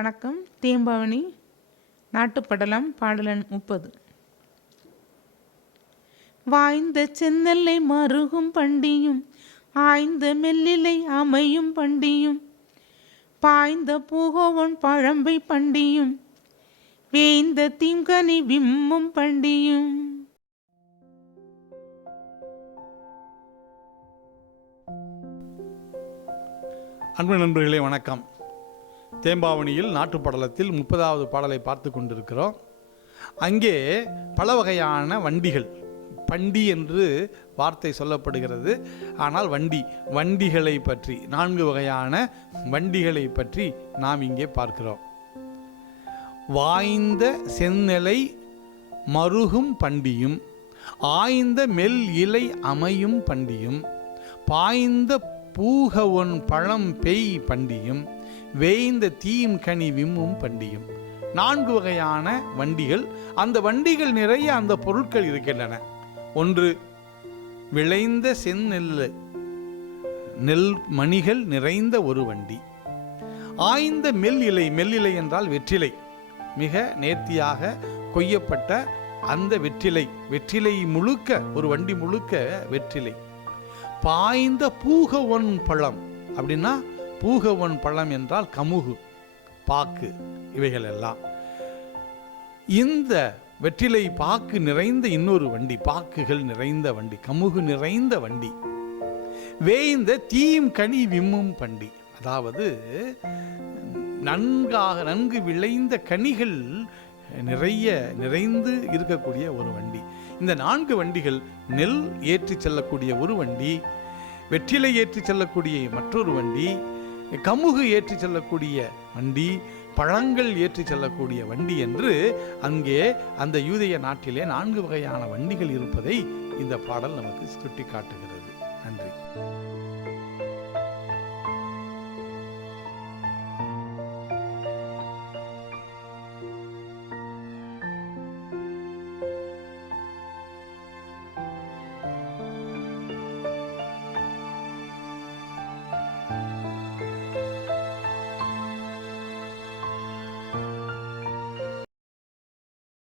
வணக்கம். தேம்பாவணி நாட்டுப்படலம் பாடலன் முப்பது. வாய்ந்த செந்நெல்லை மருகும் பண்டியும் ஆய்ந்த மெல்லிலை அமையும் பண்டியும் பாய்ந்த பூகோவன் பழம்பை பண்டியும் வேய்ந்த தீம்கனி விம்மும் பண்டியும். அன்பு நண்பர்களே வணக்கம். தேம்பாவணியில் நாட்டுப்படலத்தில் முப்பதாவது பாடலை பார்த்து கொண்டிருக்கிறோம். அங்கே பல வகையான வண்டிகள் பண்டி என்று வார்த்தை சொல்லப்படுகிறது. ஆனால் வண்டி வண்டிகளை பற்றி நான்கு வகையான வண்டிகளை பற்றி நாம் இங்கே பார்க்கிறோம். வாய்ந்த செந்நிலை மருகும் பண்டியும் ஆய்ந்த மெல் இலை அமையும் பண்டியும் பாய்ந்த பூகவன் பழம் பெய் பண்டியும் வேய்ந்த தீயும் கனி விம்மும் பண்டியும். நான்கு வகையான வண்டிகள். அந்த வண்டிகள் நிறைய அந்த பொருட்கள் இருக்கின்றன. ஒன்று விளைந்த செந்நெல் நெல் மணிகள் நிறைந்த ஒரு வண்டி. ஆய்ந்த மெல் இலை மெல் இலை என்றால் வெற்றிலை. மிக நேர்த்தியாக கொய்யப்பட்ட அந்த வெற்றிலை. வெற்றிலை முழுக்க ஒரு வண்டி முழுக்க வெற்றிலை. பாய்ந்த பூக ஒன் பழம். அப்படின்னா பூகவன் பழம் என்றால் கமுகு பாக்கு இவைகள் எல்லாம் இந்த வெற்றிலை பாக்கு நிறைந்த இன்னொரு வண்டி பாக்குகள் நிறைந்த வண்டி கமுகு நிறைந்த வண்டி. வேய்ந்த தீம் கனி விம்மும் பண்டி. அதாவது நன்காக நன்கு விளைந்த கனிகள் நிறைய நிறைந்து இருக்கக்கூடிய ஒரு வண்டி. இந்த நான்கு வண்டிகள் நெல் ஏற்றி செல்லக்கூடிய ஒரு வண்டி வெற்றிலை ஏற்றி செல்லக்கூடிய மற்றொரு வண்டி கமுகு ஏற்றி செல்லக்கூடிய வண்டி பழங்கள் ஏற்றி செல்லக்கூடிய வண்டி என்று அங்கே அந்த யூதய நாட்டிலே நான்கு வகையான வண்டிகள் இருப்பதை இந்த பாடல் நமக்கு சுட்டி காட்டுகிறது நன்றி.